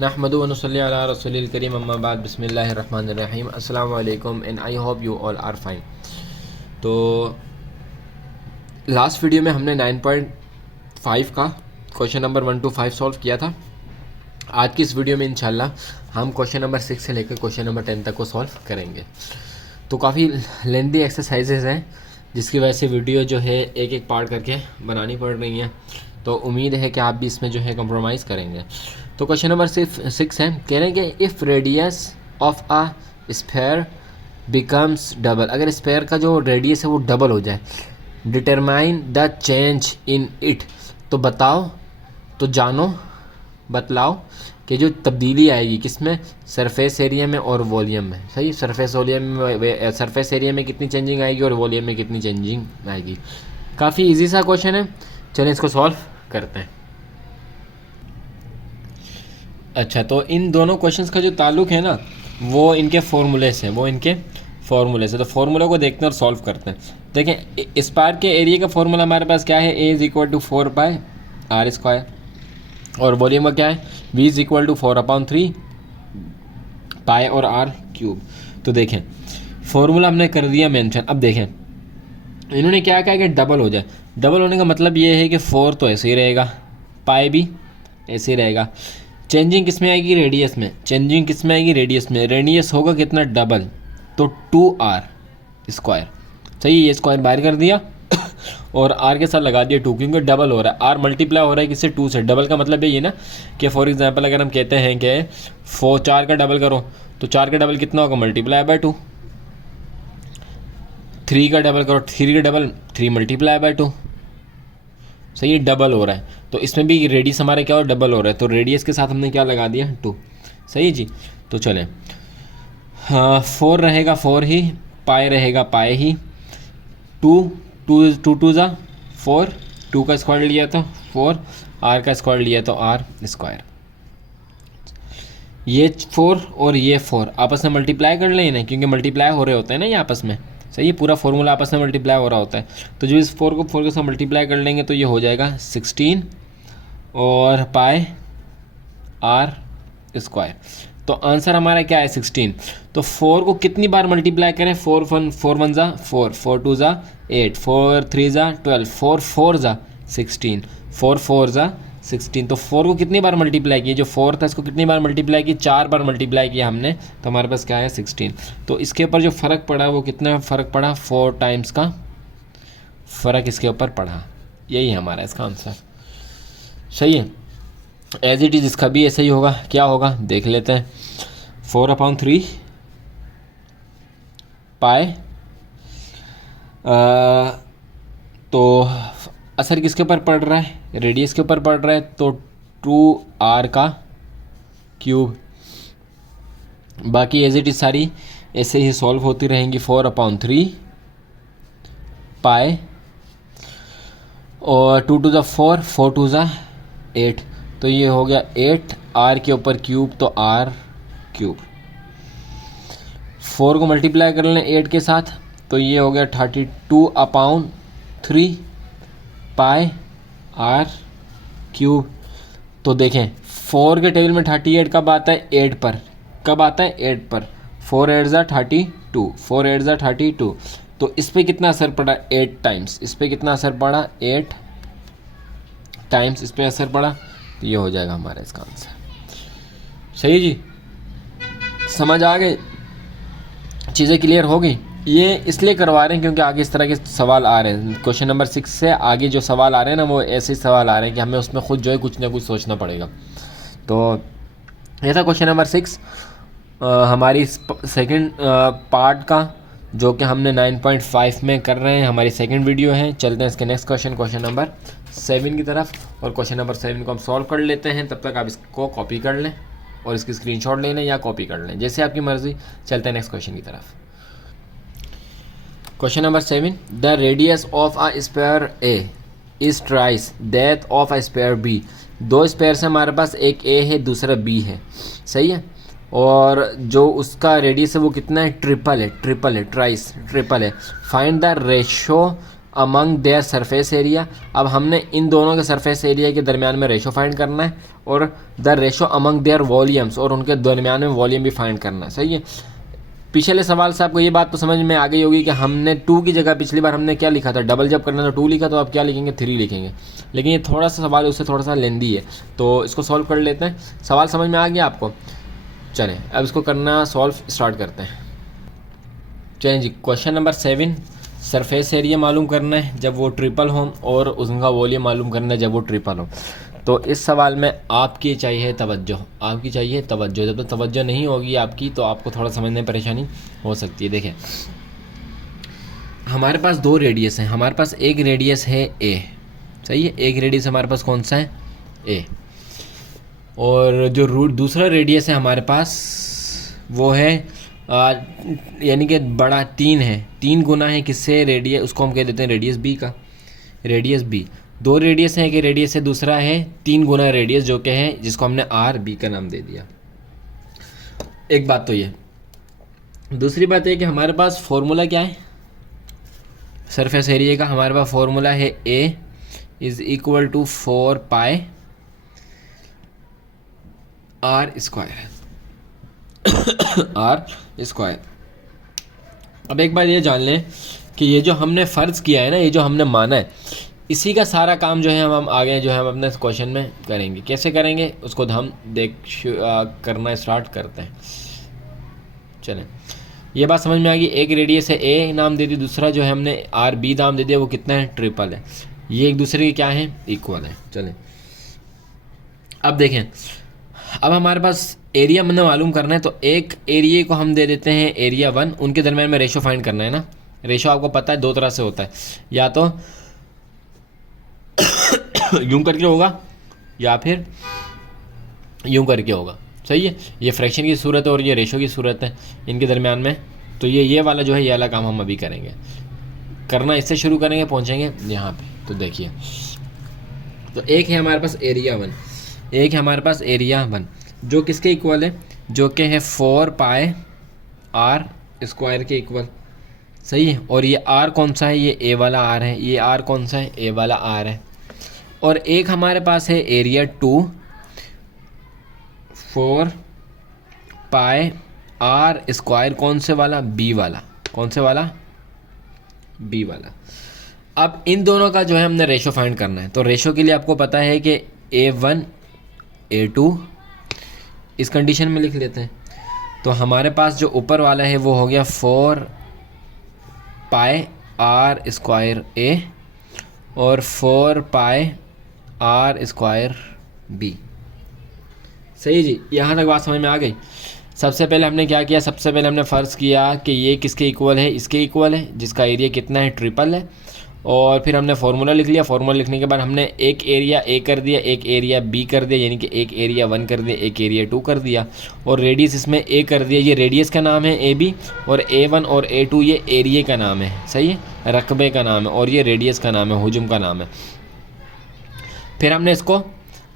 नहमदु व नुसल्ली अला रसूलिल करीम अम्मा बाद बिस्मिल्लाहिर रहमानिर रहीम अस्सलामु अलैकुम and I hope you all are fine. तो लास्ट वीडियो में हमने 9.5 का क्वेश्चन नंबर 1 to 5 सॉल्व किया था। आज की इस वीडियो में इंशाल्लाह हम क्वेश्चन नंबर 6 से लेकर क्वेश्चन नंबर 10 तक को सॉल्व करेंगे। तो काफ़ी लेंदी एक्सरसाइजेज हैं जिसकी वजह से वीडियो जो है एक एक पार्ट करके बनानी पड़ रही है। तो उम्मीद है कि आप भी इसमें जो है कॉम्प्रोमाइज़ करेंगे। तो क्वेश्चन नंबर 6 है, कह रहे हैं कि if radius of a sphere becomes double, अगर स्फेयर का जो रेडियस है वो डबल हो जाए, determine the change in it, तो बताओ, तो जानो, बतलाओ कि जो तब्दीली आएगी किसमें, सरफेस एरिया में और वॉल्यूम में। सही, सरफेस एरिया में कितनी चेंजिंग आएगी और वॉल्यूम में कितनी चेंजिंग आएगी। काफ़ी इजी सा क्वेश्चन है, चलें इसको सॉल्व करते हैं। अच्छा, तो इन दोनों क्वेश्चंस का जो ताल्लुक़ है ना वो इनके फार्मूले से, तो फार्मूले को देखते हैं और सॉल्व करते हैं। देखें, स्पार्क के एरिया का फार्मूला हमारे पास क्या है, A = 4πr², और वॉल्यूम का क्या है, V = 4/3 पाई और r³। तो देखें फार्मूला हमने कर दिया मेंशन। अब देखें इन्होंने क्या कहा कि डबल हो जाए। डबल होने का मतलब ये है कि 4 तो ऐसे ही रहेगा, पाई भी ऐसे ही रहेगा। चेंजिंग किस में आएगी, रेडियस में, रेडियस होगा कितना, डबल, तो 2r²। सही, ये स्क्वायर बाहर कर दिया और r के साथ लगा दिया 2, क्योंकि डबल हो रहा है, r मल्टीप्लाई हो रहा है किससे, 2 से। डबल का मतलब ये ना कि फॉर एग्जांपल अगर हम कहते हैं कि 4 का डबल करो तो 4 का डबल कितना होगा, मल्टीप्लाई बाय 2। 3 का डबल करो, 3 का डबल 3 मल्टीप्लाई बाय 2। सही, ये डबल हो रहा है, तो इसमें भी रेडियस हमारा क्या हो, डबल हो रहा है, तो रेडियस के साथ हमने क्या लगा दिया, 2। सही जी, तो चलें, हाँ 4 रहेगा 4 ही, पाई रहेगा पाई ही, 2 ज़ा 4, 2 का स्क्वायर लिया तो 4, r का स्क्वायर लिया तो r²। ये 4 और ये 4 आपस में मल्टीप्लाई कर लें ना, क्योंकि मल्टीप्लाई हो रहे होते हैं ना ये आपस में। सही है, पूरा फार्मूला आपस में मल्टीप्लाई हो रहा होता है। तो जो इस 4 को 4 के साथ मल्टीप्लाई कर लेंगे तो ये हो जाएगा 16 और पाई r²। तो आंसर हमारा क्या है, 16। तो 4 को कितनी बार मल्टीप्लाई करें, 4 1 ज़ा 4, 4 2 ज़ा 8, 4 3 ज़ा 12, 4 4 ज़ा 16, 4 4 ज़ा 16। तो 4 को कितनी बार मल्टीप्लाई किया, जो 4 था इसको कितनी बार मल्टीप्लाई की, 4 बार मल्टीप्लाई किया हमने, तो हमारे पास क्या है, 16। तो इसके ऊपर जो फ़र्क पड़ा वो कितना फ़र्क पड़ा, 4 टाइम्स का फ़र्क इसके ऊपर पड़ा। यही है हमारा इसका आंसर। सही है, एज इट इज़ इसका भी ऐसा ही होगा। क्या होगा देख लेते हैं, 4/3 पाई, तो असर किसके ऊपर पड़ रहा है, रेडियस के ऊपर पड़ रहा है, तो 2r³। बाकी एज इट इज़ सारी ऐसे ही सॉल्व होती रहेंगी। 4/3 पाई और 2 2 ज़ा 4, 4 2 ज़ा 8, तो ये हो गया 8, r के ऊपर क्यूब तो r³। 4 को मल्टीप्लाई कर लें 8 के साथ तो ये हो गया 32/3 पाई r³। तो देखें 4 के टेबल में 38 कब आता है, 8 पर, कब आता है, 8 पर। 4 8 ज़ा 32, 4 8 ज़ा 32, तो इस पर कितना असर पड़ा, 8 टाइम्स। इस पर कितना असर पड़ा, 8 टाइम्स इस पर असर पड़ा, तो ये हो जाएगा हमारा इसका आंसर। सही जी, समझ आ गए, चीज़ें क्लियर हो गई। ये इसलिए करवा रहे हैं क्योंकि आगे इस तरह के सवाल आ रहे हैं। क्वेश्चन नंबर 6 से आगे जो सवाल आ रहे हैं ना वो ऐसे सवाल आ रहे हैं कि हमें उसमें खुद जो है कुछ ना कुछ सोचना पड़ेगा। तो ये था क्वेश्चन नंबर 6 हमारी सेकंड पार्ट का, जो कि हमने 9.5 में कर रहे हैं, हमारी सेकंड वीडियो है। चलते हैं इसके नेक्स्ट क्वेश्चन नंबर 7 की तरफ, और क्वेश्चन नंबर 7 को हम सॉल्व कर लेते हैं। तब तक आप इसको कॉपी कर लें और इसकी स्क्रीनशॉट ले लें या कॉपी कर लें, जैसे आपकी मर्ज़ी। चलते हैं नेक्स्ट क्वेश्चन की तरफ। Question number 7, the radius of a sphere A is thrice that of a sphere B. 2 sphere से हमारे पास एक ए है दूसरा बी है, सही है, और जो उसका रेडियस है वो कितना है, ट्रिपल है, ट्राइस ट्रिपल है। Find the ratio among their surface area. अब हमने इन दोनों के सरफेस एरिया के दरमियान में रेशो फाइंड करना है और the ratio among their volumes, और उनके दरमियान में वॉल्यूम भी फाइंड करना है। सही है। पिछले सवाल से आपको ये बात तो समझ में आ गई होगी कि हमने 2 की जगह पिछली बार हमने क्या लिखा था, डबल जब करना तो 2 लिखा, तो आप क्या लिखेंगे 3 लिखेंगे। लेकिन ये थोड़ा सा सवाल उससे थोड़ा सा लेंदी है, तो इसको सॉल्व कर लेते हैं। सवाल समझ में आ गया आपको? चलें अब इसको करना सॉल्व स्टार्ट करते हैं। चलें जी, क्वेश्चन नंबर 7, सरफेस एरिया मालूम करना है जब वो ट्रिपल हो और उनका वॉल्यूम मालूम करना है जब वो ट्रिपल हो। तो इस सवाल में आपकी चाहिए तवज्जो, आपकी चाहिए तवज्जो। जब तक तवज्जो नहीं होगी आपकी तो आपको थोड़ा समझने में परेशानी हो सकती है। देखें, हमारे पास 2 रेडियस हैं। हमारे पास एक रेडियस है ए, सही है, एक रेडियस हमारे पास कौन सा है, ए। और जो दूसरा रेडियस है हमारे पास वो है यानी कि बड़ा 3 है, 3 गुना है किससे, रेडियस, उसको हम कह देते हैं रेडियस बी का, रेडियस बी। 2 रेडियस हैं, एक रेडियस है, दूसरा है 3 गुना रेडियस जो कि है, जिसको हमने आर बी का नाम दे दिया। एक बात तो ये, दूसरी बात है कि हमारे पास फॉर्मूला क्या है सरफेस एरिया का। हमारे पास फॉर्मूला है A is equal to 4 pi r square, r square. अब एक बार ये जान लें कि ये जो हमने फ़र्ज़ किया है ना, ये जो हमने माना है, इसी का सारा काम जो है हम आगे जो है हम अपने क्वेश्चन में करेंगे। कैसे करेंगे उसको हम करना स्टार्ट करते हैं। चलें, ये बात समझ में आ गई। एक रेडियस है ए नाम दे दी, दूसरा जो है हमने आर बी नाम दे दिया, वो कितना है, ट्रिपल है। ये एक दूसरे के क्या है, इक्वल है। चलें अब देखें, अब हमारे पास एरिया हमने मालूम करना है, तो एक एरिया को हम दे देते हैं एरिया 1, उनके दरमियान में रेशो फाइंड करना है ना। रेशो आपको पता है 2 तरह से होता है, या तो यूं करके होगा या फिर यूं करके होगा। सही है, ये फ्रैक्शन की सूरत है और ये रेशो की सूरत है इनके दरमियान में। तो ये वाला जो है, ये वाला काम हम अभी करेंगे। करना इससे शुरू करेंगे, पहुंचेंगे यहाँ पे। तो देखिए, तो एक है हमारे पास एरिया 1, एक है हमारे पास एरिया 1 जो किसके इक्वल है, जो कि है 4 पाई आर स्क्वायर के इक्वल। सही है, और ये आर कौन सा है, ये ए वाला आर है, ये आर कौन सा है, ए वाला आर है। और एक हमारे पास है एरिया 2 4 पाई आर स्क्वायर, कौन से वाला, बी वाला, कौन से वाला, बी वाला। अब इन दोनों का जो है हमने रेशो फाइंड करना है। तो रेशो के लिए आपको पता है कि A1 A2 इस कंडीशन में लिख लेते हैं। तो हमारे पास जो ऊपर वाला है वो हो गया 4 पाई आर स्क्वायर ए और 4 पाई आर स्क्वायर बी। सही जी, यहाँ तक बात समझ में आ गई। सबसे पहले हमने क्या किया, सबसे पहले हमने फ़र्ज़ किया कि ये किसके इक्वल है, इसके इक्वल है, जिसका एरिया कितना है, ट्रिपल है। और फिर हमने फार्मूला लिख लिया। फार्मूला लिखने के बाद हमने एक एरिया ए कर दिया, एक एरिया बी कर दिया, यानी कि एक एरिया 1 कर दिया, एक एरिया 2 कर दिया, और रेडियस इसमें ए कर दिया। ये रेडियस का नाम है ए बी, और A1 और A2 ये एरिया का नाम है। सही है, रकबे का नाम है, और ये रेडियस का नाम है, हुजूम का नाम है। फिर हमने इसको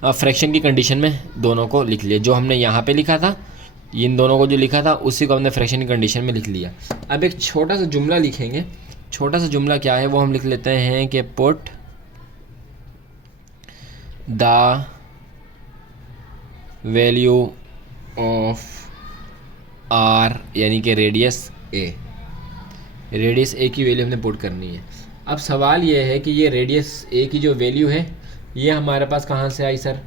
फ्रैक्शन की कंडीशन में दोनों को लिख लिया। जो हमने यहाँ पे लिखा था, इन दोनों को जो लिखा था, उसी को हमने फ्रैक्शन की कंडीशन में लिख लिया। अब एक छोटा सा जुमला लिखेंगे। छोटा सा जुमला क्या है वो हम लिख लेते हैं कि put the value of r, यानी कि रेडियस ए, रेडियस ए की वैल्यू हमने पुट करनी है। अब सवाल ये है कि ये रेडियस ए की जो वैल्यू है ये हमारे पास कहाँ से आई सर,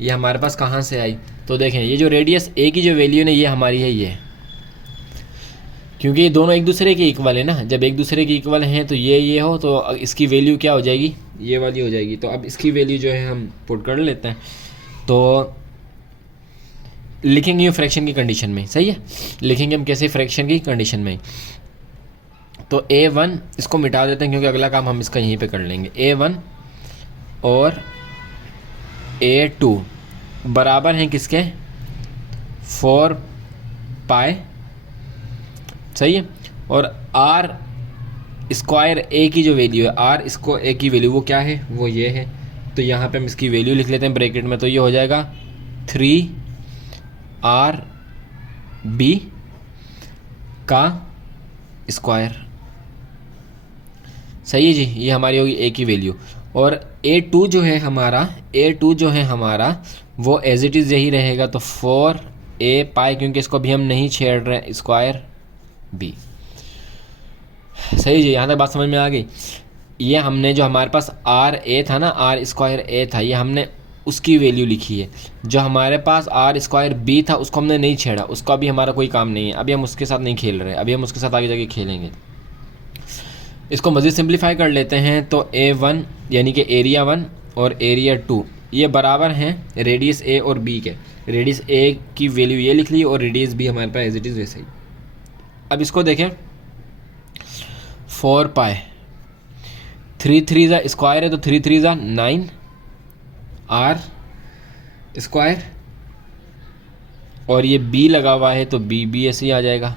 ये हमारे पास कहाँ से आई। तो देखें, ये जो रेडियस ए की जो वैल्यू है ये हमारी है, ये, क्योंकि ये दोनों एक दूसरे के इक्वल है ना। जब एक दूसरे के इक्वल हैं तो ये हो, तो इसकी वैल्यू क्या हो जाएगी, ये वाली हो जाएगी। तो अब इसकी वैल्यू जो है हम पुट कर लेते हैं। तो लिखेंगे फ्रैक्शन की कंडीशन में। सही है, लिखेंगे हम कैसे, फ्रैक्शन की कंडीशन में। तो A1 इसको मिटा देते हैं क्योंकि अगला काम हम इसका यहीं पे कर लेंगे। A1 और A2 बराबर हैं किसके, 4 पाई। सही है, और आर स्क्वायर ए की जो वैल्यू है, आर इसको ए की वैल्यू वो क्या है, वो ये है। तो यहाँ पे हम इसकी वैल्यू लिख लेते हैं ब्रैकेट में। तो ये हो जाएगा 3 आर बी का स्क्वायर। सही है जी, ये हमारी होगी ए की वैल्यू। और A2 जो है हमारा, A2 जो है हमारा वो एज इट इज़ यही रहेगा। तो 4A पाई, क्योंकि इसको भी हम नहीं छेड़ रहे, स्क्वायर B। सही जी, यहाँ तक बात समझ में आ गई। ये हमने जो हमारे पास आर ए था ना, आर स्क्वायर ए था, ये हमने उसकी वैल्यू लिखी है। जो हमारे पास आर स्क्वायर बी था उसको हमने नहीं छेड़ा, उसका अभी हमारा कोई काम नहीं है, अभी हम उसके साथ नहीं खेल रहे, अभी हम उसके साथ आगे जाके खेलेंगे। इसको मज़ीद सिंप्लीफाई कर लेते हैं। तो A1 यानी कि एरिया 1 और एरिया 2 ये बराबर हैं रेडियस ए और बी के। रेडियस ए की वैल्यू ये लिख ली और रेडियस बी हमारे पास एज इट इज़ वैसे ही। अब इसको देखें, 4 पाई, 3 3 ज़ा स्क्वायर है तो 3 3 ज़ा 9 आर स्क्वायर, और ये बी लगा हुआ है तो बी ऐसे ही आ जाएगा।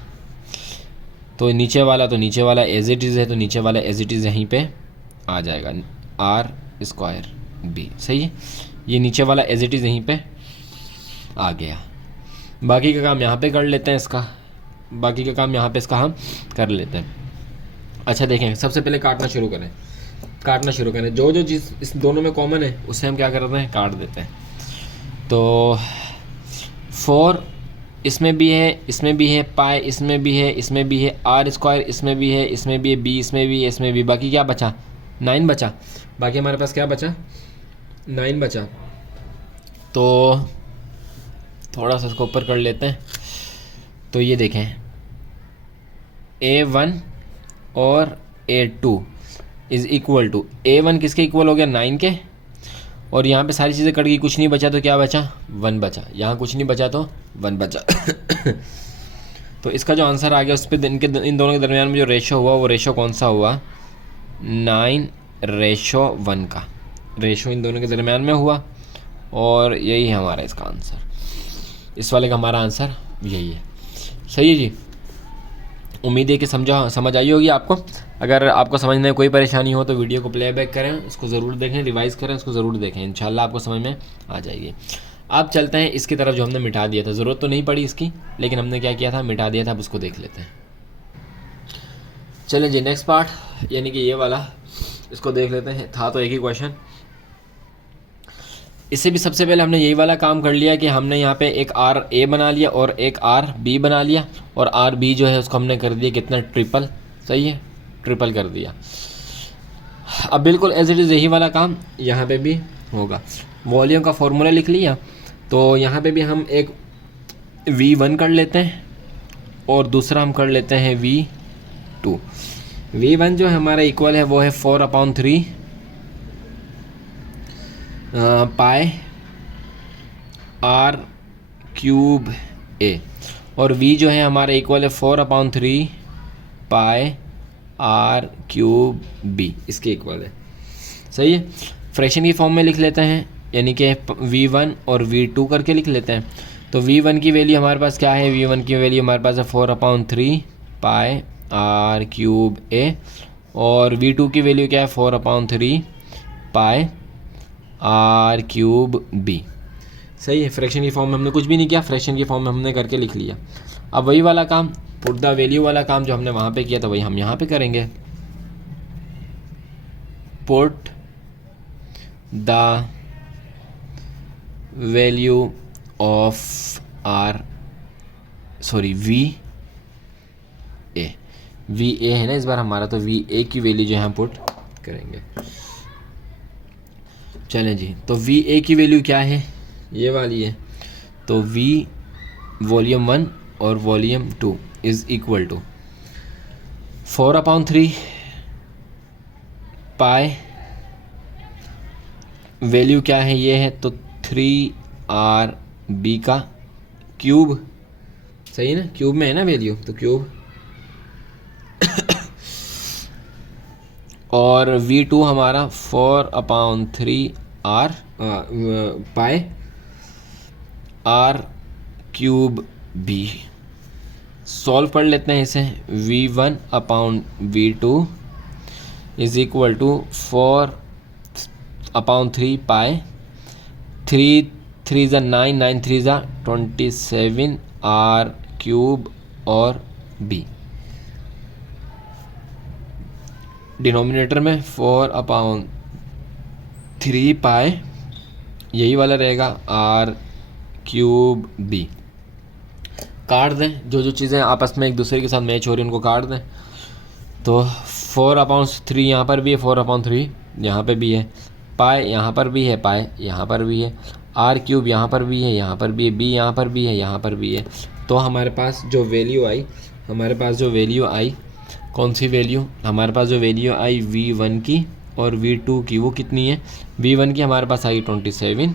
तो नीचे वाला एज इट इज़ है, तो नीचे वाला एज इट इज़ यहीं पे आ जाएगा, आर स्क्वायर बी। सही है, ये नीचे वाला एज इट इज़ यहीं पे आ गया। बाकी का काम यहाँ पे कर लेते हैं, इसका बाकी का काम यहाँ पे इसका हम कर लेते हैं। अच्छा देखें, सबसे पहले काटना शुरू करें। जो जो चीज़ इस दोनों में कॉमन है उससे हम क्या करते हैं, काट देते हैं। तो 4 इसमें भी है, पाई इसमें भी है, आर स्क्वायर इसमें भी है, बी इसमें भी, बाकी क्या बचा, 9 बचा। बाकी हमारे पास क्या बचा, 9 बचा। तो थोड़ा सा इसको ऊपर कर लेते हैं। तो ये देखें, A1 और A2 is equal to, A1 किसके इक्वल हो गया, 9 के, और यहाँ पे सारी चीज़ें कट गई, कुछ नहीं बचा तो क्या बचा, 1 बचा। यहाँ कुछ नहीं बचा तो 1 बचा। तो इसका जो आंसर आ गया उस पर इन दोनों के दरमियान में जो रेशो हुआ वो रेशो कौन सा हुआ, 9:1 का रेशो इन दोनों के दरमियान में हुआ, और यही है हमारा इसका आंसर। इस वाले का हमारा आंसर यही है। सही है जी, उम्मीद है कि समझ आई होगी आपको। अगर आपको समझने में कोई परेशानी हो तो वीडियो को प्लेबैक करें, इसको ज़रूर देखें, रिवाइज़ करें, इसको ज़रूर देखें, इंशाल्लाह आपको समझ में आ जाएगी। अब चलते हैं इसकी तरफ जो हमने मिटा दिया था, ज़रूरत तो नहीं पड़ी इसकी, लेकिन हमने क्या किया था, मिटा दिया था। अब उसको देख लेते हैं। चलें जी, नेक्स्ट पार्ट यानी कि ये वाला, इसको देख लेते हैं। था तो एक ही क्वेश्चन, इससे भी सबसे पहले हमने यही वाला काम कर लिया कि हमने यहाँ पे एक आर ए बना लिया और एक आर बी बना लिया, और आर बी जो है उसको हमने कर दिया कितना, ट्रिपल। सही है, ट्रिपल कर दिया। अब बिल्कुल एज इट इज़ यही वाला काम यहाँ पे भी होगा। वॉल्यूम का फॉर्मूला लिख लिया, तो यहाँ पे भी हम एक V1 कर लेते हैं और दूसरा हम कर लेते हैं V2। V1 जो हमारा इक्वल है वो है 4/3 पाई r³ a, और v जो है हमारा इक्वल है 4/3 पाई r³ b, इसके इक्वल है। सही है, फ्रैक्शन की फॉर्म में लिख लेते हैं, यानी कि v1 और v2 करके लिख लेते हैं। तो v1 की वैल्यू हमारे पास क्या है, v1 की वैल्यू हमारे पास है 4/3 पाई r³ a, और v2 की वैल्यू क्या है, 4/3 पाई r³ b। सही है, फ्रैक्शन की फॉर्म में हमने कुछ भी नहीं किया, फ्रैक्शन की फॉर्म में हमने करके लिख लिया। अब वही वाला काम, पुट द वैल्यू वाला काम जो हमने वहाँ पे किया था वही हम यहाँ पे करेंगे। Put the value of V A है ना इस बार हमारा, तो वी ए की वैल्यू जो है हम पुट करेंगे। चलें जी, तो वी ए की वैल्यू क्या है, ये वाली है। तो वी वॉल्यूम 1 और volume 2 is equal to 4/3 pi, value क्या है, ये है तो 3r/b का क्यूब। सही है ना, क्यूब में है ना वैल्यू, तो क्यूब। और v2 हमारा 4/3 r पाई r³ b। सॉल्व कर लेते हैं इसे। v1/v2 इज़ इक्वल टू 4/3 पाई, 3 3 ज़ा 9, 9 3 ज़ा 27 r³ और b। डिनोमिनेटर में 4/3 पाई यही वाला रहेगा r क्यूब b। काट दें, जो जो चीज़ें आपस में एक दूसरे के साथ मैच हो रही हैं उनको काट दें। तो 4/3 यहाँ पर भी है, 4/3 यहाँ पे भी है, पाई यहाँ पर भी है, पाई यहाँ पर भी है, r क्यूब यहाँ पर भी है, यहाँ पर भी है, b यहाँ पर भी है, यहाँ पर भी है। तो हमारे पास जो वैल्यू आई, कौन सी वैल्यू, हमारे पास जो वैल्यू आई v1 की और v2 की, वो कितनी है? v1 की हमारे पास आई 27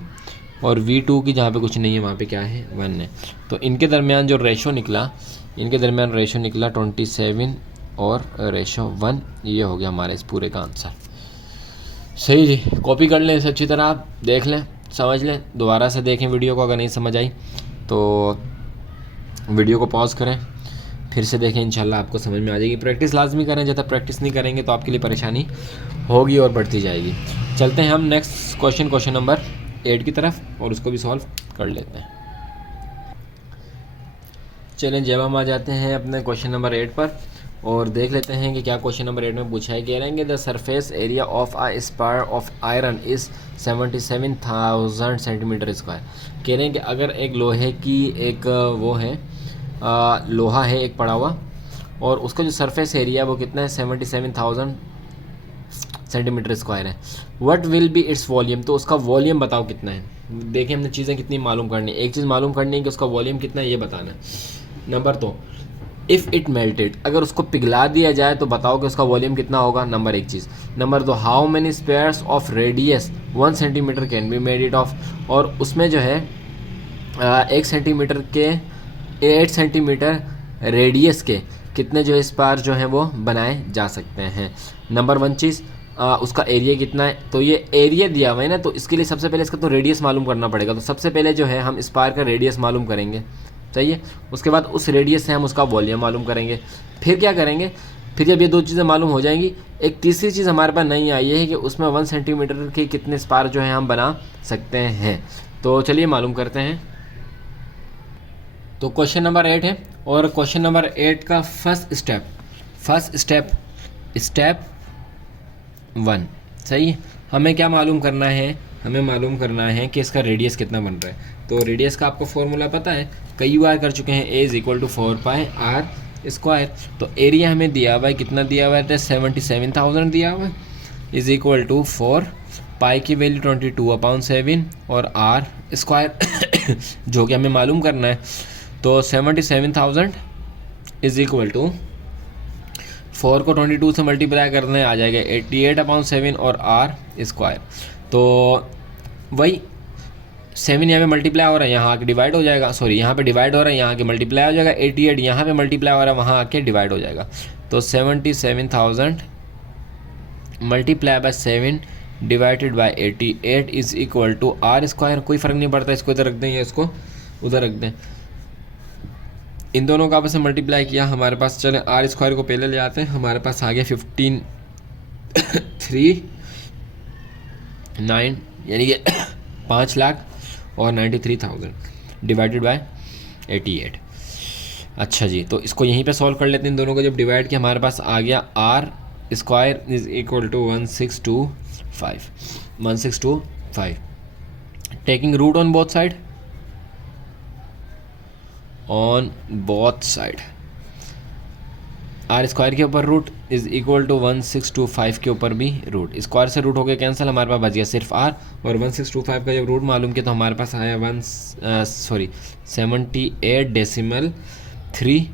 और v2 की जहाँ पे कुछ नहीं है वहाँ पे क्या है? 1 है। तो इनके दरमियान जो रेशो निकला, 27 और रेशो 1, ये हो गया हमारे इस पूरे का आंसर। सही जी, कॉपी कर लें इसे अच्छी तरह, आप देख लें, समझ लें, दोबारा से देखें वीडियो को, अगर नहीं समझ आई तो वीडियो को पॉज करें, फिर से देखें, इंशाल्लाह आपको समझ में आ जाएगी। प्रैक्टिस लाजमी करें, जब तक प्रैक्टिस नहीं करेंगे तो आपके लिए परेशानी होगी और बढ़ती जाएगी। चलते हैं हम नेक्स्ट क्वेश्चन नंबर 8 की तरफ और उसको भी सॉल्व कर लेते हैं। चलें, जब हम आ जाते हैं अपने क्वेश्चन नंबर 8 पर और देख लेते हैं कि क्या क्वेश्चन नंबर 8 में पूछा है। कह रहे हैं कि the surface area of a sphere of iron is 77,000 centimetre square. कह रहे हैं कि अगर एक लोहे की एक वो है, लोहा है एक पड़ा हुआ, और उसका जो सरफेस एरिया वो कितना है? 77,000 सेंटीमीटर स्क्वायर है। What will be its volume, तो उसका वॉल्यूम बताओ कितना है। देखिए, हमने चीज़ें कितनी मालूम करनी है, एक चीज़ मालूम करनी है कि उसका वॉल्यूम कितना है, ये बताना है। नंबर 2, इफ़ इट मेल्टेड, अगर उसको पिघला दिया जाए तो बताओ कि उसका वॉल्यूम कितना होगा। नंबर 1 चीज़। Number 2, how many spheres of radius 1 centimetre can be made it of, और उसमें जो है 1 सेंटीमीटर के 8 सेंटीमीटर रेडियस के कितने जो है स्पायर जो हैं वो बनाए जा सकते हैं। नंबर 1 चीज़, उसका एरिया कितना है, तो ये एरिया दिया हुआ है ना, तो इसके लिए सबसे पहले इसका तो रेडियस मालूम करना पड़ेगा। तो सबसे पहले जो है हम स्पायर का रेडियस मालूम करेंगे, सही है। उसके बाद उस रेडियस से हम उसका वॉल्यूम मालूम करेंगे। फिर क्या करेंगे, फिर जब ये 2 चीज़ें मालूम हो जाएंगी, एक तीसरी चीज़ हमारे पास नहीं आई है कि उसमें 1 सेंटीमीटर के कितने स्पायर जो है हम बना सकते हैं। तो चलिए मालूम करते हैं। तो क्वेश्चन नंबर 8 है और क्वेश्चन नंबर 8 का फर्स्ट स्टेप 1, सही है। हमें क्या मालूम करना है, हमें मालूम करना है कि इसका रेडियस कितना बन रहा है। तो रेडियस का आपको फॉर्मूला पता है, कई बार कर चुके हैं, a = 4 पाई r स्क्वायर। तो एरिया हमें दिया हुआ है, कितना दिया हुआ है? 77,000 दिया हुआ है, = 4 पाई की वैल्यू 22/7 और r स्क्वायर जो कि हमें मालूम करना है। तो 77,000 = 4 को 22 से मल्टीप्लाई करने आ जाएगा 88/7 और r स्क्वायर। तो वही 7 यहाँ पे मल्टीप्लाई हो रहा है, यहाँ आके डिवाइड हो जाएगा, सॉरी यहाँ पे डिवाइड हो रहा है, यहाँ आके मल्टीप्लाई हो जाएगा। 88 यहाँ पे मल्टीप्लाई हो रहा है, वहाँ आके डिवाइड हो जाएगा। तो 77,000 × 7 डिवाइडेड बाई 88 = r स्क्वायर। कोई फ़र्क नहीं पड़ता, इसको इधर रख दें या इसको उधर रख दें। इन दोनों का आपस में मल्टीप्लाई किया, हमारे पास, चले r स्क्वायर को पहले ले आते हैं, हमारे पास आ गया 15,309 यानी कि 5,93,000 डिवाइडेड बाय 88। अच्छा जी, तो इसको यहीं पे सॉल्व कर लेते हैं। इन दोनों को जब डिवाइड किया हमारे पास आ गया r square = 1625 taking root on both side, r square के ऊपर रूट = 1625 के ऊपर भी रूट। स्क्वायर से रूट हो गया कैंसिल, हमारे पास बच गया सिर्फ r, और 1625 का जब रूट मालूम किया तो हमारे पास आया 78.3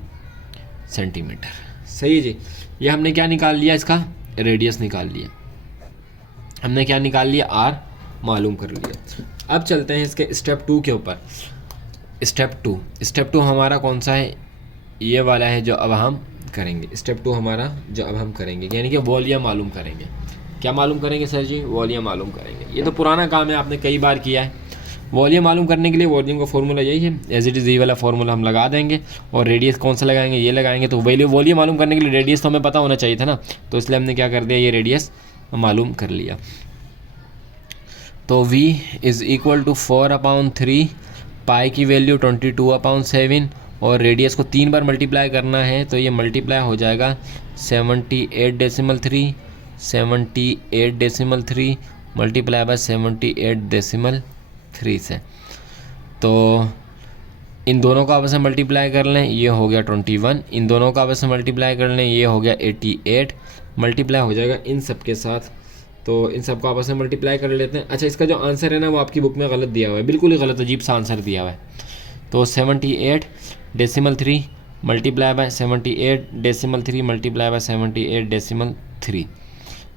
सेंटीमीटर। सही है जी। ये हमने क्या निकाल लिया, इसका रेडियस निकाल लिया, हमने क्या निकाल लिया, r मालूम कर लिया। अब चलते हैं इसके स्टेप 2 के ऊपर। स्टेप 2 हमारा कौन सा है? ये वाला है जो अब हम करेंगे। स्टेप 2 हमारा जो अब हम करेंगे यानी कि वॉल्यूम मालूम करेंगे। क्या मालूम करेंगे सर जी? वॉल्यूम मालूम करेंगे। ये तो पुराना काम है, आपने कई बार किया है। वॉल्यूम मालूम करने के लिए वॉल्यूम का फॉर्मूला यही है, एज इट इज़ ये वाला फॉर्मूला हम लगा देंगे, और रेडियस कौन सा लगाएंगे? ये लगाएंगे। तो वॉल्यूम मालूम करने के लिए रेडियस तो हमें पता होना चाहिए था ना, तो इसलिए हमने क्या कर दिया, ये रेडियस मालूम कर लिया। तो v = 4/3 पाई की वैल्यू 22/7 और रेडियस को 3 बार मल्टीप्लाई करना है, तो ये मल्टीप्लाई हो जाएगा 78.3 78.3 मल्टीप्लाई बाय 78.3 से। तो इन दोनों को आपस में मल्टीप्लाई कर लें, ये हो गया 21। इन दोनों को आपस में मल्टीप्लाई कर लें, ये हो गया 88। मल्टीप्लाई हो जाएगा इन सब के साथ, तो इन सब को आपस में मल्टीप्लाई कर लेते हैं। अच्छा, इसका जो आंसर है ना वो आपकी बुक में गलत दिया हुआ है, बिल्कुल ही गलत, अजीब सा आंसर दिया हुआ है। तो 78.3 मल्टीप्लाई बाय 78.3 मल्टीप्लाई बाय 78.3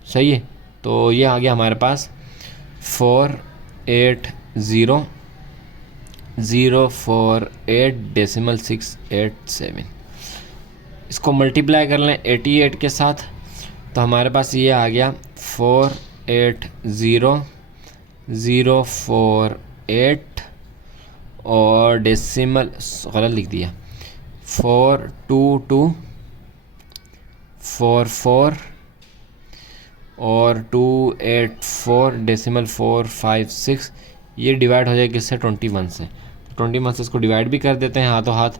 सही है। तो ये आ गया हमारे पास 480.048.687। इसको मल्टीप्लाई कर लें 88 के साथ, तो हमारे पास ये आ गया 480.048 और डेसिमल गलत लिख दिया 42244 और 284.456। ये डिवाइड हो जाएगा किससे? 21 से। 21 से इसको डिवाइड भी कर देते हैं हाथों हाथ,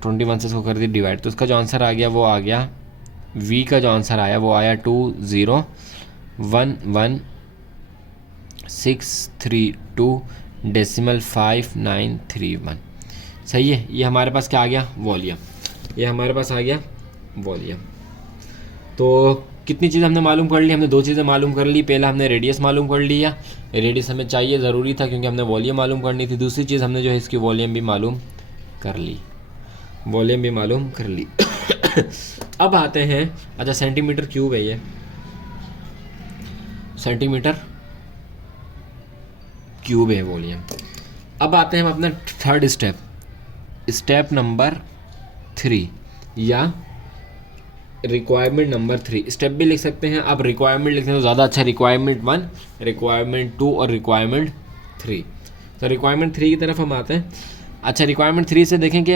21 से इसको कर दिया डिवाइड। तो इसका जो आंसर आ गया वो आ गया, वी का जो आंसर आया वो आया 201163.5931 सही है। ये हमारे पास क्या आ गया? वॉल्यूम। ये हमारे पास आ गया वॉल्यूम। तो कितनी चीज़ हमने मालूम कर ली? हमने दो चीज़ें मालूम कर ली। पहला हमने रेडियस मालूम कर लिया, रेडियस हमें चाहिए, ज़रूरी था क्योंकि हमने वॉल्यूम मालूम करनी थी। दूसरी चीज़ हमने जो है इसकी वॉल्यूम भी मालूम कर ली, वॉल्यूम भी मालूम कर ली। अब आते हैं, अच्छा सेंटीमीटर क्यूब है ये, सेंटीमीटर क्यूब है वॉल्यूम। अब आते हैं हम अपना थर्ड स्टेप, स्टेप नंबर 3 या रिक्वायरमेंट नंबर 3। स्टेप भी लिख सकते हैं आप, रिक्वायरमेंट लिखते हैं तो ज़्यादा अच्छा। रिक्वायरमेंट 1, रिक्वायरमेंट 2 और रिक्वायरमेंट 3। तो रिक्वायरमेंट 3 की तरफ हम आते हैं। अच्छा, रिक्वायरमेंट 3 से देखें कि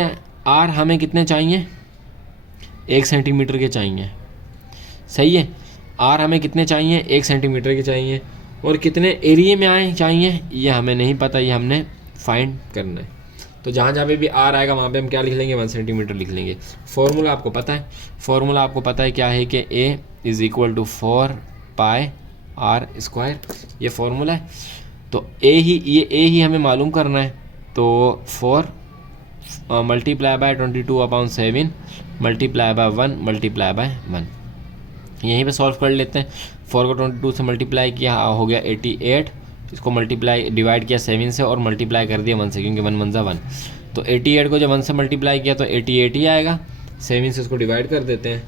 आर हमें कितने चाहिए? 1 सेंटीमीटर के चाहिए, सही है। आर हमें कितने चाहिए? 1 सेंटीमीटर के चाहिए। और कितने एरिया में आए चाहिए ये हमें नहीं पता, ये हमने फाइंड करना है। तो जहाँ जहाँ पे भी आर आएगा वहाँ पे हम क्या लिख लेंगे? 1 सेंटीमीटर लिख लेंगे। फॉर्मूला आपको पता है, फॉर्मूला आपको पता है क्या है कि A = 4 पाई r स्क्वायर, ये फॉर्मूला है। तो ये A ही हमें मालूम करना है। तो 4 multiply by 22/7 multiply by 1 multiply by 1, यहीं पे सॉल्व कर लेते हैं। 4 को 22 से मल्टीप्लाई किया हो गया 88, इसको मल्टीप्लाई डिवाइड किया 7 से और मल्टीप्लाई कर दिया 1 से, क्योंकि 1 1 1। तो 88 को जब 1 से मल्टीप्लाई किया तो 88 ही आएगा। 7 से इसको डिवाइड कर देते हैं।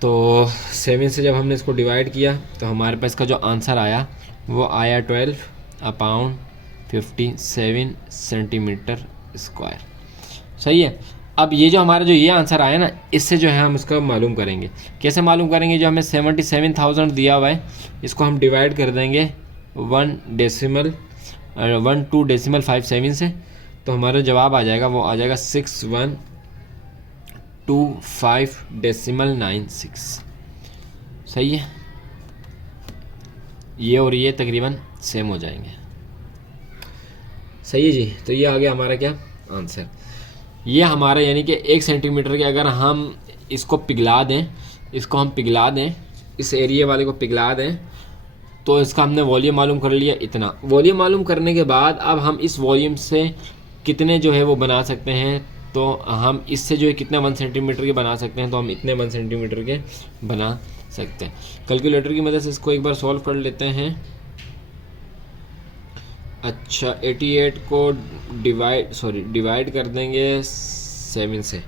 तो 7 से जब हमने इसको डिवाइड किया तो हमारे पास इसका जो आंसर आया वो आया 12/57 सेंटीमीटर स्क्वायर, सही है। अब ये जो हमारा जो ये आंसर आया ना, इससे जो है हम इसका मालूम करेंगे। कैसे मालूम करेंगे? जो हमें 77,000 दिया हुआ है इसको हम डिवाइड कर देंगे 1.257 से, तो हमारा जवाब आ जाएगा, वो आ जाएगा 6125.96, सही है। ये और ये तकरीबन सेम हो जाएंगे, सही है जी। तो ये आ गया हमारा क्या आंसर। ये हमारा यानी कि 1 सेंटीमीटर के अगर हम इसको पिघला दें, इसको हम पिघला दें, इस एरिया वाले को पिघला दें, तो इसका हमने वॉल्यूम मालूम कर लिया इतना। वॉल्यूम मालूम करने के बाद अब हम इस वॉल्यूम से कितने जो है वो बना सकते हैं, तो हम इससे जो है कितने 1 सेंटीमीटर के बना सकते हैं, तो हम इतने 1 सेंटीमीटर के बना सकते हैं। कैलकुलेटर की मदद से इसको एक बार सॉल्व कर लेते हैं। अच्छा, 88 को डिवाइड कर देंगे 7 से,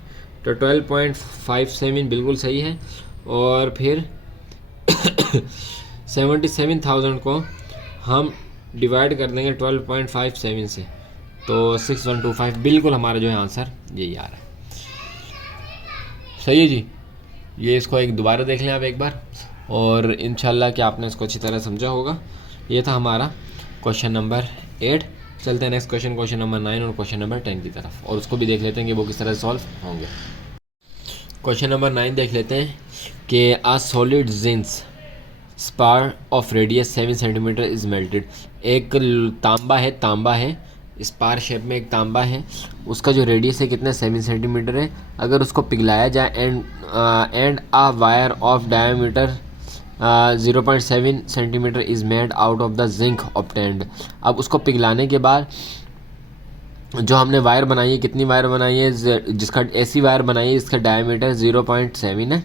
तो 12.57 बिल्कुल सही है। और फिर 77,000 को हम डिवाइड कर देंगे 12.57 से, तो 6125 बिल्कुल हमारा जो है आंसर यही आ रहा है, सही है जी। ये इसको एक दोबारा देख लें आप एक बार, और इंशाल्लाह कि आपने इसको अच्छी तरह समझा होगा। ये था हमारा क्वेश्चन नंबर 8। चलते हैं नेक्स्ट क्वेश्चन, क्वेश्चन नंबर 9 और क्वेश्चन नंबर 10 की तरफ, और उसको भी देख लेते हैं कि वो किस तरह सॉल्व होंगे। क्वेश्चन नंबर 9 देख लेते हैं कि a solid zinc sphere of radius 7 centimetre is melted. एक तांबा है स्पार शेप में एक तांबा है, उसका जो रेडियस है कितना 7 सेंटीमीटर है। अगर उसको पिघलाया जाए and a wire of diameter 0.7 centimetre is made out of the zinc obtained. अब उसको पिघलाने के बाद जो हमने वायर बनाई है, कितनी वायर बनाई है, जिसका ऐसी वायर बनाई है जिसका डायमीटर 0.7 है,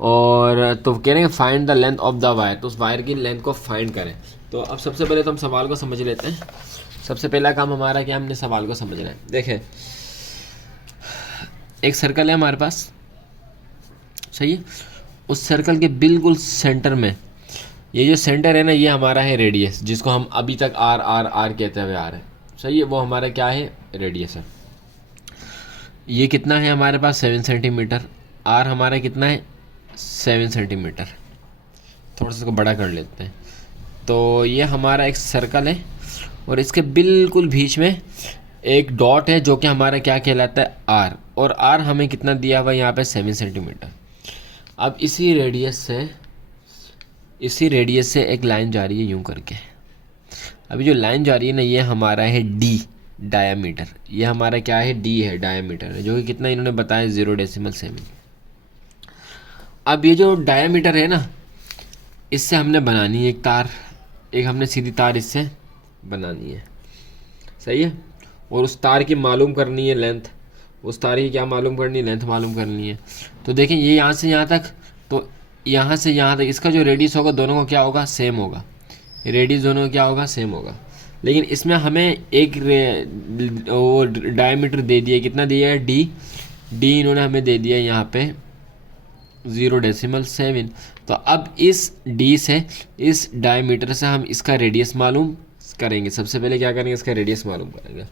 और तो कह रहे हैं find the length of the wire, तो उस वायर की लेंथ को फाइंड करें। तो अब सबसे पहले तो हम सवाल को समझ लेते हैं। सबसे पहला काम हमारा क्या, हमने सवाल को समझना है। देखें, एक सर्कल है हमारे पास, सही है। उस सर्कल के बिल्कुल सेंटर में, ये जो सेंटर है ना, ये हमारा है रेडियस, जिसको हम अभी तक आर आर आर कहते हुए आ रहे हैं, सही है। वो हमारा क्या है, रेडियस है। ये कितना है हमारे पास, 7 सेंटीमीटर। आर हमारा कितना है, 7 सेंटीमीटर। थोड़ा सा इसको बड़ा कर लेते हैं। तो ये हमारा एक सर्कल है और इसके बिल्कुल बीच में एक डॉट है जो कि हमारा क्या कहलाता है, आर। और आर हमें कितना दिया हुआ है यहाँ पे, 7 सेंटीमीटर। अब इसी रेडियस से एक लाइन जा रही है यूं करके। अभी जो लाइन जा रही है ना, ये हमारा है डी, डायामीटर। ये हमारा क्या है, डी है, डायामीटर है, जो कि कितना इन्होंने बताया, 0.7। अब ये जो डायामीटर है ना, इससे हमने बनानी है एक तार, एक हमने सीधी तार इससे बनानी है, सही है। और उस तार की मालूम करनी है लेंथ, उस तार की क्या मालूम करनी है, लेंथ मालूम करनी है। तो देखें, ये यहाँ से यहाँ तक, तो यहाँ से यहाँ तक इसका जो रेडियस होगा, दोनों का क्या होगा, सेम होगा। रेडियस दोनों का क्या होगा, सेम होगा। लेकिन इसमें हमें एक वो डायमीटर दे दिया, कितना दिया है, डी इन्होंने हमें दे दिया यहाँ पे 0.7। तो अब इस डी से, इस डायमीटर से हम इसका रेडियस मालूम करेंगे। सबसे पहले क्या करेंगे, इसका रेडियस मालूम करेंगे।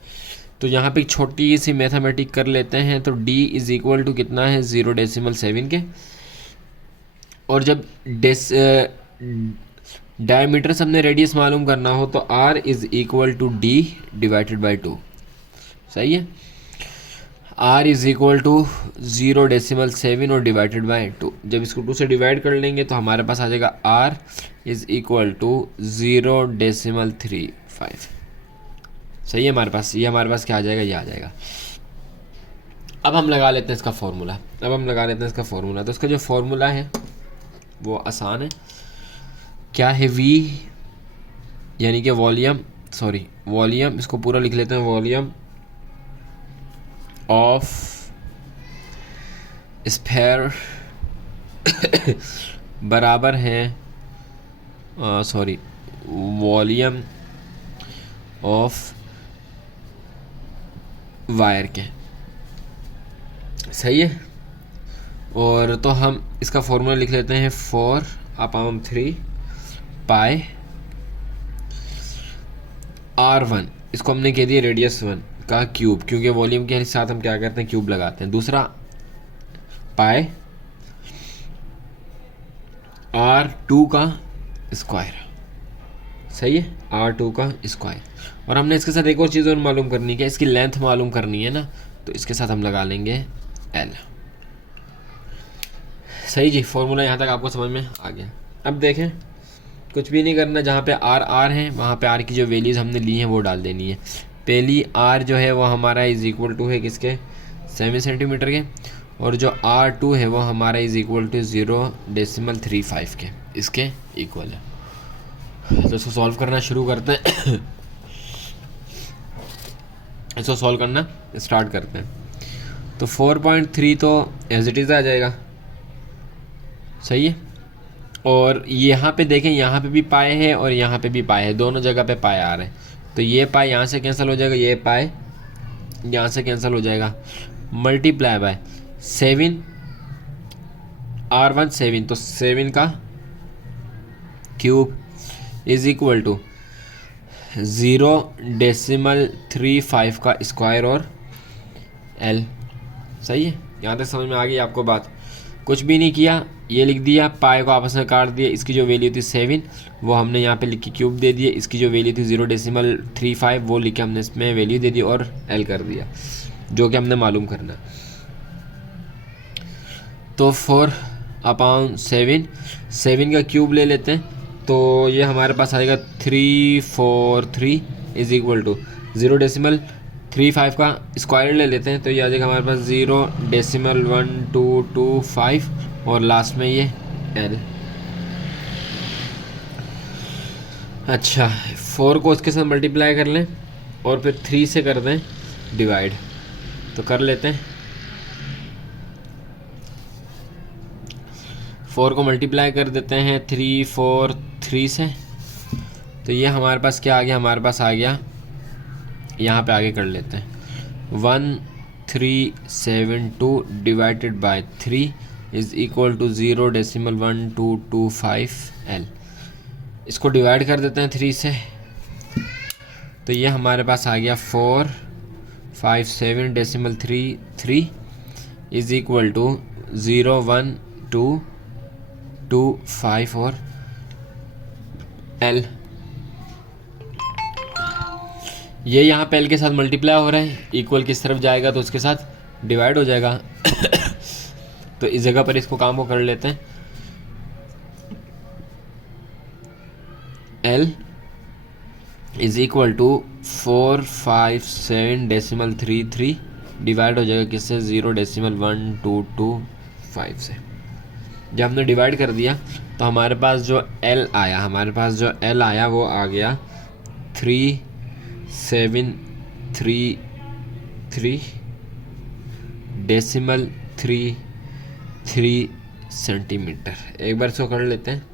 तो यहाँ पे एक छोटी सी मैथमेटिक कर लेते हैं। तो d इज़ इक्वल टू कितना है, 0.7 के। और जब डायमीटर से हमने रेडियस मालूम करना हो तो r is equal to d divided by 2, सही है। r इज़ इक्वल टू 0.7 और डिवाइडेड बाई 2। जब इसको 2 से डिवाइड कर लेंगे तो हमारे पास आ जाएगा r इज़ इक्वल टू 0.35, सही है हमारे पास। ये हमारे पास क्या आ जाएगा, ये आ जाएगा। अब हम लगा लेते हैं इसका फॉर्मूला। तो इसका जो फॉर्मूला है वो आसान है। क्या है, v यानी कि वॉल्यूम, इसको पूरा लिख लेते हैं, वॉल्यूम ऑफ स्फीयर बराबर है, वॉल्यूम ऑफ वायर के, सही है। और तो हम इसका फॉर्मूला लिख लेते हैं, 4/3 पाई r1, इसको हमने कह दिया रेडियस 1 का क्यूब, क्योंकि वॉल्यूम के साथ हम क्या करते हैं, क्यूब लगाते हैं। दूसरा पाई r2 का स्क्वायर, सही है, r2 का स्क्वायर। और हमने इसके साथ एक और चीज़ और मालूम करनी है, इसकी लेंथ मालूम करनी है ना, तो इसके साथ हम लगा लेंगे l, सही जी। फॉर्मूला यहाँ तक आपको समझ में आ गया। अब देखें, कुछ भी नहीं करना, जहाँ पे r है वहाँ पे r की जो वैल्यूज़ हमने ली हैं वो डाल देनी है। पहली r जो है वो हमारा इज़ इक्वल टू है किसके, 7 सेंटीमीटर के, और जो r2 है वो हमारा इज़ इक्वल टू 0.35 के, इसके इक्वल है। तो इसको सॉल्व करना शुरू करते हैं। इसको सॉल्व करना स्टार्ट करते हैं। तो 4.3 तो एज इट इज़ आ जाएगा, सही है। और यहाँ पे देखें, यहाँ पे भी पाए है और यहाँ पे भी पाए है, दोनों जगह पे पाए आ रहे हैं। तो ये पाए यहाँ से कैंसिल हो जाएगा, ये पाए यहाँ से कैंसिल हो जाएगा, मल्टीप्लाई बाय 7 r1 7, तो 7 का क्यूब इज इक्वल टू 0.35 का स्क्वायर और l, सही है। यहाँ तक समझ में आ गई आपको बात। कुछ भी नहीं किया, ये लिख दिया, पाई को आपस में काट दिया, इसकी जो वैल्यू थी 7 वो हमने यहाँ पे लिख के क्यूब दे दिया, इसकी जो वैल्यू थी 0.35 वो लिख के हमने इसमें वैल्यू दे दी और l कर दिया, जो कि हमने मालूम करना। तो 4/7 का क्यूब ले लेते हैं, तो ये हमारे पास आएगा 343 इज इक्वल टू 0.35 का स्क्वायर ले लेते हैं, तो ये आ जाएगा हमारे पास 0.1225 और लास्ट में ये l, अच्छा, 4 को उसके साथ मल्टीप्लाई कर लें और फिर 3 से कर दें डिवाइड, तो कर लेते हैं। 4 को मल्टीप्लाई कर देते हैं 3 4 3 से, तो ये हमारे पास क्या आ गया, हमारे पास आ गया, यहाँ पे आगे कर लेते हैं 1372 divided by 3 is equal to 0.1225 L। इसको डिवाइड कर देते हैं 3 से, तो ये हमारे पास आ गया 457.33 इज़ इक्वल टू 0.1225 और L। ये यहाँ पे L के साथ मल्टीप्लाई हो रहा है, इक्वल किस तरफ जाएगा तो उसके साथ डिवाइड हो जाएगा। तो इस जगह पर इसको काम को कर लेते हैं, L is equal to 457.33 divide हो जाएगा किससे, 0.1225 से। जब हमने डिवाइड कर दिया तो हमारे पास जो L आया, वो आ गया 3733.33 सेंटीमीटर। एक बार इसको कर लेते हैं,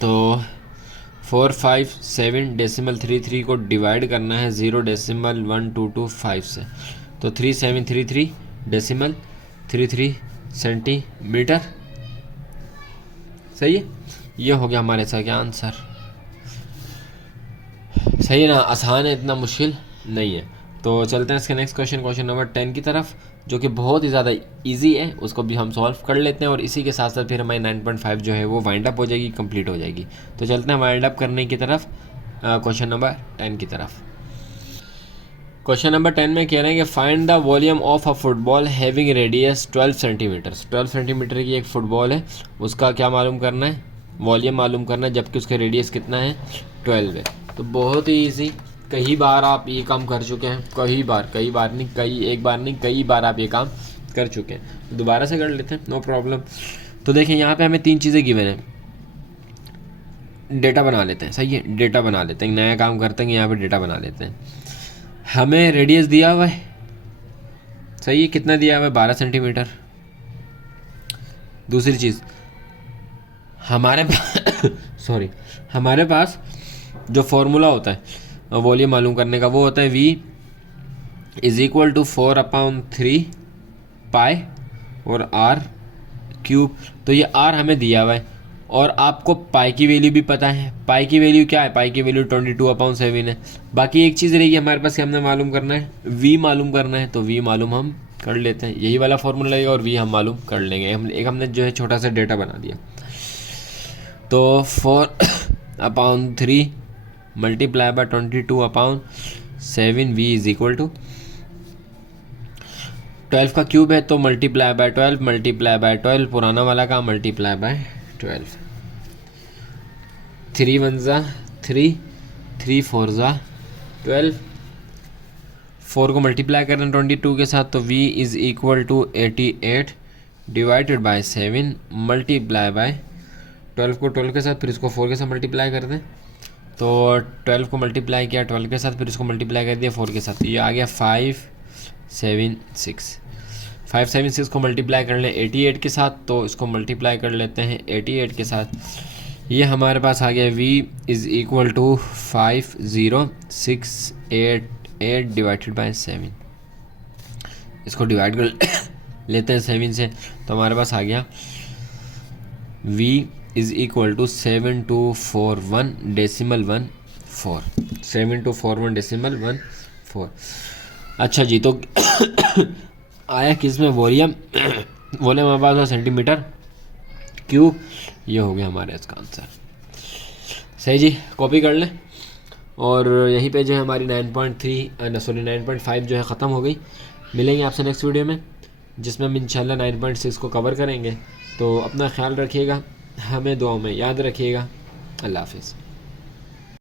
तो 457.33 को डिवाइड करना है 0.1225 से, तो 3733.33 सेंटीमीटर। सही है, ये हो गया हमारे साथ क्या आंसर। सही है ना, आसान है, इतना मुश्किल नहीं है। तो चलते हैं इसके नेक्स्ट क्वेश्चन नंबर 10 की तरफ, जो कि बहुत ही ज़्यादा इजी है, उसको भी हम सॉल्व कर लेते हैं और इसी के साथ साथ फिर हमारी 9.5 जो है वो वाइंड अप हो जाएगी, कंप्लीट हो जाएगी। तो चलते हैं वाइंड अप करने की तरफ, क्वेश्चन नंबर 10 की तरफ। क्वेश्चन नंबर 10 में कह रहे हैं कि find the volume of a football having radius 12 centimetre. 12 centimetre की एक फुटबॉल है, उसका क्या मालूम करना है, वॉल्यूम मालूम करना है, जबकि उसका रेडियस कितना है, 12 है। तो बहुत ही ईजी, कई बार आप ये काम कर चुके हैं, एक बार नहीं कई बार आप ये काम कर चुके हैं। तो दोबारा से कर लेते हैं, नो प्रॉब्लम। तो देखें यहाँ पे हमें 3 चीज़ें गिवन हैं, डेटा बना लेते हैं। सही है, डेटा बना लेते हैं, नया काम करते हैं, यहाँ पे डेटा बना लेते हैं। हमें रेडियस दिया हुआ है, सही है, कितना दिया हुआ है, 12 सेंटीमीटर। दूसरी चीज़, हमारे पास जो फॉर्मूला होता है वॉल्यूम मालूम करने का, वो होता है V इज़ इक्वल टू 4/3 पाई और R क्यूब। तो ये R हमें दिया हुआ है और आपको पाई की वैल्यू भी पता है। पाई की वैल्यू क्या है, पाई की वैल्यू 22/7 है। बाकी एक चीज़ रहेगी हमारे पास कि हमने मालूम करना है, V मालूम करना है। तो V मालूम हम कर लेते हैं, यही वाला फॉर्मूला लगेगा और V हम मालूम कर लेंगे। हमने जो है छोटा सा डेटा बना दिया। तो 4/3 multiply by 22/7 V is equal to 12 का क्यूब है, तो मल्टीप्लाई बाय 12 पुराना वाला का मल्टीप्लाई बाय 12। 3 1 ज़ा 3, 3 4 ज़ा 12। 4 को मल्टीप्लाई करना 22 के साथ, तो V is equal to 88 divided by 7 multiply by 12 को 12 के साथ, फिर इसको 4 के साथ मल्टीप्लाई कर दें। तो 12 को मल्टीप्लाई किया 12 के साथ, फिर इसको मल्टीप्लाई कर दिया 4 के साथ, ये आ गया 576 को मल्टीप्लाई कर लें 88 के साथ, तो इसको मल्टीप्लाई कर लेते हैं 88 के साथ। ये हमारे पास आ गया V is equal to 50688 divided by 7। इसको डिवाइड कर लेते हैं 7 से, तो हमारे पास आ गया V इज़ इक्वल टू 7241.14 7241.14। अच्छा जी, तो आया किस में, वॉल्यूम हमारे पास सेंटीमीटर क्यूब। ये हो गया हमारे इसका आंसर। सही जी, कॉपी कर लें। और यहीं पे जो है हमारी 9.5 जो है ख़त्म हो गई। मिलेंगे आपसे नेक्स्ट वीडियो में, जिसमें हम इंशाल्लाह 9.6 को कवर करेंगे। तो अपना ख्याल रखिएगा, हमें दुआओं में याद रखिएगा। अल्लाह हाफिज़।